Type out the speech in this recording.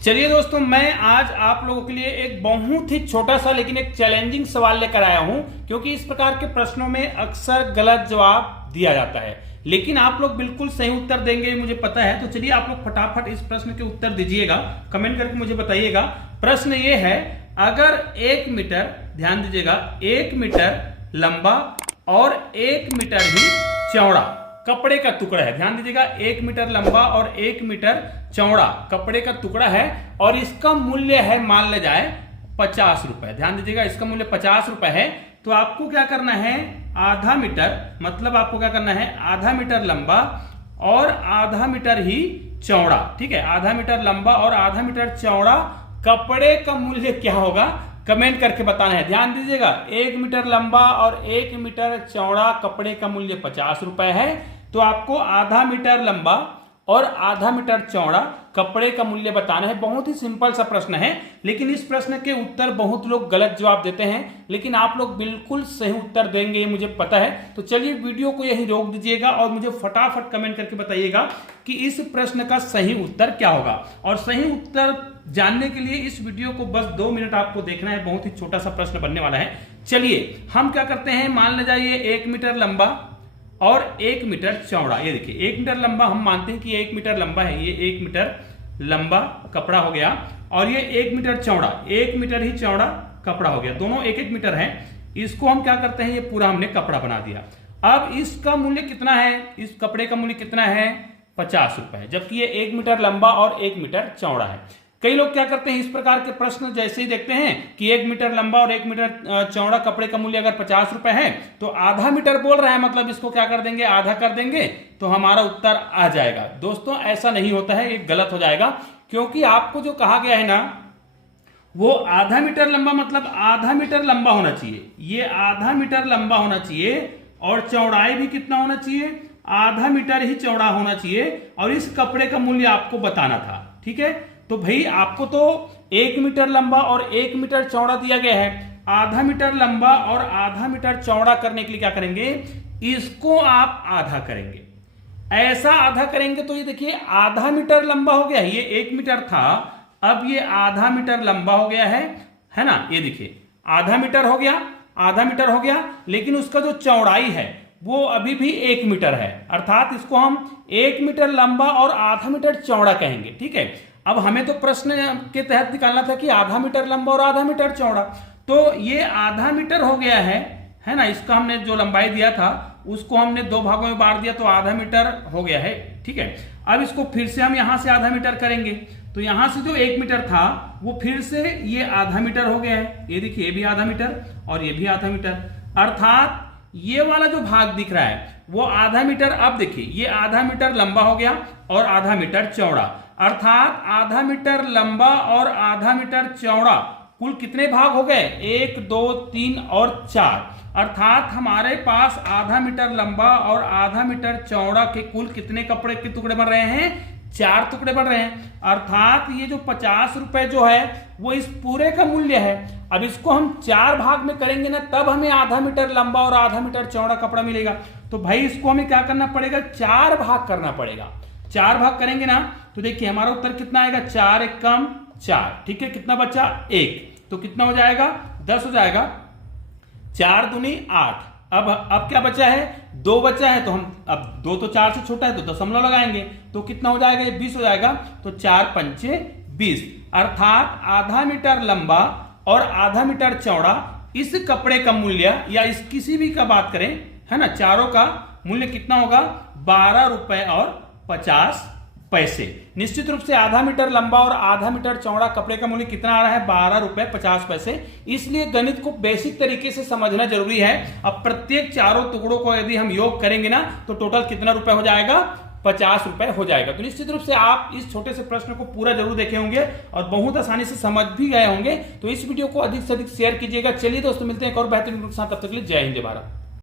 चलिए दोस्तों, मैं आज आप लोगों के लिए एक बहुत ही छोटा सा लेकिन एक चैलेंजिंग सवाल लेकर आया हूं, क्योंकि इस प्रकार के प्रश्नों में अक्सर गलत जवाब दिया जाता है, लेकिन आप लोग बिल्कुल सही उत्तर देंगे मुझे पता है। तो चलिए आप लोग फटाफट इस प्रश्न के उत्तर दीजिएगा, कमेंट करके मुझे बताइएगा। प्रश्न ये है, अगर 1 मीटर, ध्यान दीजिएगा, 1 मीटर लंबा और 1 मीटर ही चौड़ा कपड़े का टुकड़ा है, ध्यान दीजिएगा, 1 मीटर लंबा और 1 मीटर चौड़ा कपड़े का टुकड़ा है और इसका मूल्य है, मान ले जाए 50 रुपए। ध्यान दीजिएगा, इसका मूल्य 50 रुपए है। तो आपको क्या करना है, आधा मीटर, मतलब आपको क्या करना है, आधा मीटर लंबा और आधा मीटर ही चौड़ा, ठीक है, आधा मीटर लंबा और आधा मीटर चौड़ा कपड़े का मूल्य क्या होगा, कमेंट करके बताना है। ध्यान दीजिएगा, 1 मीटर लंबा और 1 मीटर चौड़ा कपड़े का मूल्य 50 रुपए है। तो आपको आधा मीटर लंबा और आधा मीटर चौड़ा कपड़े का मूल्य बताना है। बहुत ही सिंपल सा प्रश्न है, लेकिन इस प्रश्न के उत्तर बहुत लोग गलत जवाब देते हैं, लेकिन आप लोग बिल्कुल सही उत्तर देंगे ये मुझे पता है। तो चलिए वीडियो को यहीं रोक दीजिएगा और मुझे फटाफट कमेंट करके बताइएगा कि इस प्रश्न का सही उत्तर क्या होगा। और सही उत्तर जानने के लिए इस वीडियो को बस 2 मिनट आपको देखना है, बहुत ही छोटा सा प्रश्न बनने वाला है। चलिए हम क्या करते हैं, मान ले जाइए 1 मीटर लंबा और 1 मीटर चौड़ा। ये देखिए 1 मीटर लंबा, हम मानते हैं कि 1 मीटर लंबा है, ये 1 मीटर लंबा कपड़ा हो गया और ये 1 मीटर चौड़ा, 1 मीटर ही चौड़ा कपड़ा हो गया, दोनों 1-1 मीटर है। इसको हम क्या करते हैं, ये पूरा हमने कपड़ा बना दिया। अब इसका मूल्य कितना है, इस कपड़े का मूल्य कितना है, 50 रुपए, जबकि ये 1 मीटर लंबा और 1 मीटर चौड़ा है। कई लोग क्या करते हैं, इस प्रकार के प्रश्न जैसे ही देखते हैं कि 1 मीटर लंबा और 1 मीटर चौड़ा कपड़े का मूल्य अगर 50 रुपए है तो आधा मीटर बोल रहा है, मतलब इसको क्या कर देंगे, आधा कर देंगे तो हमारा उत्तर आ जाएगा। दोस्तों ऐसा नहीं होता है, ये गलत हो जाएगा, क्योंकि आपको जो कहा गया है ना, वो आधा मीटर लंबा मतलब आधा मीटर लंबा होना चाहिए, ये आधा मीटर लंबा होना चाहिए और चौड़ाई भी कितना होना चाहिए, आधा मीटर ही चौड़ा होना चाहिए, और इस कपड़े का मूल्य आपको बताना था। ठीक है, तो भाई आपको तो 1 मीटर लंबा और 1 मीटर चौड़ा दिया गया है, आधा मीटर लंबा और आधा मीटर चौड़ा करने के लिए क्या करेंगे, इसको आप आधा करेंगे, ऐसा आधा करेंगे तो ये देखिए आधा मीटर लंबा हो गया, ये 1 मीटर था, अब ये आधा मीटर लंबा हो गया है ना, ये देखिए आधा मीटर हो गया, आधा मीटर हो गया, लेकिन उसका जो चौड़ाई है वो अभी भी 1 मीटर है, अर्थात इसको हम 1 मीटर लंबा और आधा मीटर चौड़ा कहेंगे। ठीक है, अब हमें तो प्रश्न के तहत निकालना था कि आधा मीटर लंबा और आधा मीटर चौड़ा, तो ये आधा मीटर हो गया है ना, इसका हमने जो लंबाई दिया था उसको हमने 2 भागों में बांट दिया तो आधा मीटर हो गया है। ठीक है, अब इसको फिर से हम यहां से आधा मीटर करेंगे, तो यहां से जो 1 मीटर था वो फिर से ये आधा मीटर हो गया है, ये देखिए ये भी आधा मीटर और ये भी आधा मीटर, अर्थात ये वाला जो भाग दिख रहा है वो आधा मीटर। अब देखिए ये आधा मीटर लंबा हो गया और आधा मीटर चौड़ा, अर्थात आधा मीटर लंबा और आधा मीटर चौड़ा कुल कितने भाग हो गए, 1 2 3 और 4, अर्थात हमारे पास आधा मीटर लंबा और आधा मीटर चौड़ा के कुल कितने कपड़े के टुकड़े बन रहे हैं, 4 टुकड़े बन रहे हैं। अर्थात ये जो 50 रुपए जो है वो इस पूरे का मूल्य है। अब इसको हम 4 भाग में करेंगे ना, तब हमें आधा मीटर लंबा और आधा मीटर चौड़ा कपड़ा मिलेगा। तो भाई इसको हमें क्या करना पड़ेगा, 4 भाग करना पड़ेगा। 4 भाग करेंगे ना तो देखिए हमारा उत्तर कितना आएगा, 4 एक कम 4, ठीक है, कितना बचा 1, तो कितना हो जाएगा 10 हो जाएगा, 4 दूनी 8। अब क्या बचा है, 2 बचा है, तो हम अब 2 तो 4 से छोटा है तो दशमलव लगाएंगे, तो कितना हो जाएगा, ये 20 हो जाएगा, तो 4 पंचे 20, अर्थात आधा मीटर लंबा और आधा मीटर चौड़ा इस कपड़े का मूल्य, या इस किसी भी का बात करें है ना, चारों का मूल्य कितना होगा, 12 रुपए और 50 पैसे। निश्चित रूप से आधा मीटर लंबा और आधा मीटर चौड़ा कपड़े का मूल्य कितना आ रहा है, 12 रुपए 50 पैसे। इसलिए गणित को बेसिक तरीके से समझना जरूरी है। अब प्रत्येक चारों टुकड़ों को यदि हम योग करेंगे ना तो टोटल कितना रुपए हो जाएगा, 50 रुपए हो जाएगा। तो निश्चित रूप से आप इस छोटे से प्रश्न को पूरा जरूर देखे होंगे और बहुत आसानी से समझ भी गए होंगे। तो इस वीडियो को अधिक से अधिक शेयर कीजिएगा। चलिए दोस्तों, मिलते हैं एक और बेहतरीन वीडियो के साथ, तब तक के लिए जय हिंद, जय भारत।